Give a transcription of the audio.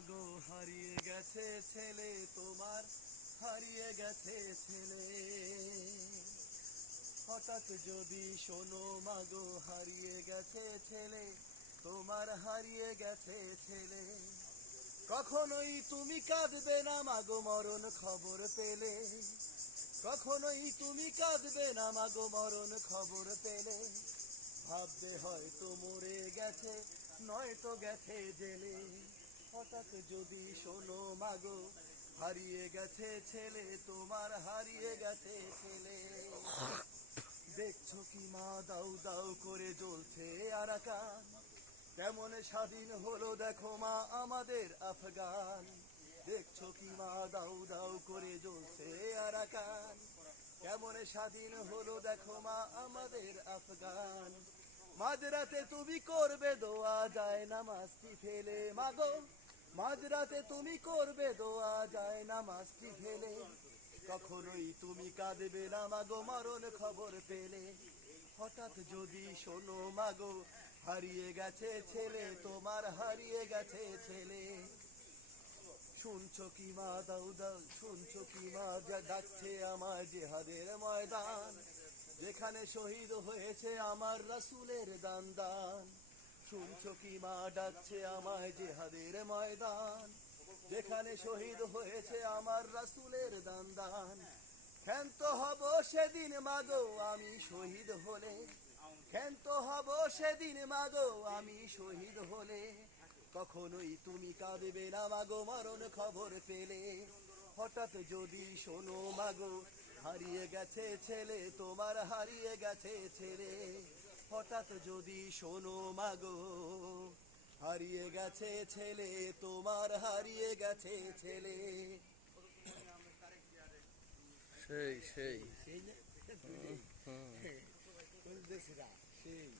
মাগো হারিয়ে গেছে ছেলে তোমার, হারিয়ে গেছে ছেলে। হঠাৎ যদি শোনো মাগো হারিয়ে গেছে ছেলে তোমার, হারিয়ে গেছে ছেলে। কখনোই তুমি কাঁদবে না মাগো মরণ খবর পেলে, কখনোই তুমি কাঁদবে না মাগো মরণ খবর পেলে। ভাববে হয়তো মরে গেছে, নয়তো গেছে জেলে। হঠাৎ যদি শোনো মাগো হারিয়ে গেছে ছেলে তোমার, হারিয়ে গেছে ছেলে। দেখছো কি মা দাউ দাউ করে জ্বলছে আরাকান, কেমন স্বাধীন হলো দেখো মা আমাদের আফগান। দেখছো কি মা দাউ দাউ করে জ্বলছে আরাকান, কেমন স্বাধীন হলো দেখো মা আমাদের আফগান। মাঝরাতে তুমি করবে দোয়া যায় নামাজটি ফেলে মাগো, মাঝরাতে তুমি করবে দোয়া যায় নামাজটি ফেলে। কখনোই তুমি কাঁদবে না মাগো মরণ খবর পেলে। হঠাৎ যদি শোনো মাগো হারিয়ে গেছে ছেলে তোমার, হারিয়ে গেছে ছেলে। শুনছো কি মা দাউ দাউ, শুনছো কি মা ডাকছে আমার জিহাদের ময়দান, যেখানে শহীদ হয়েছে আমার রাসূলের দান দান। শুনছো কি মা ডাকছে আমায় জিহাদের ময়দান, যেখানে শহীদ হয়েছে আমার রাসূলের দান দান। ক্ষান্ত হব সেদিন মাগো আমি শহীদ হলে, ক্ষান্ত হব সেদিন মাগো আমি শহীদ হলে। কখনোই তুমি কাঁদবে না মাগো মরণ খবর পেলে। হঠাৎ যদি শোনো মাগো হারিয়ে গেছে ছেলে তোমার, হারিয়ে গেছে ছেলে। হঠাৎ যদি শোনো মাগো হারিয়ে গেছে ছেলে তোমার, হারিয়ে গেছে ছেলে। সেই সেই সেই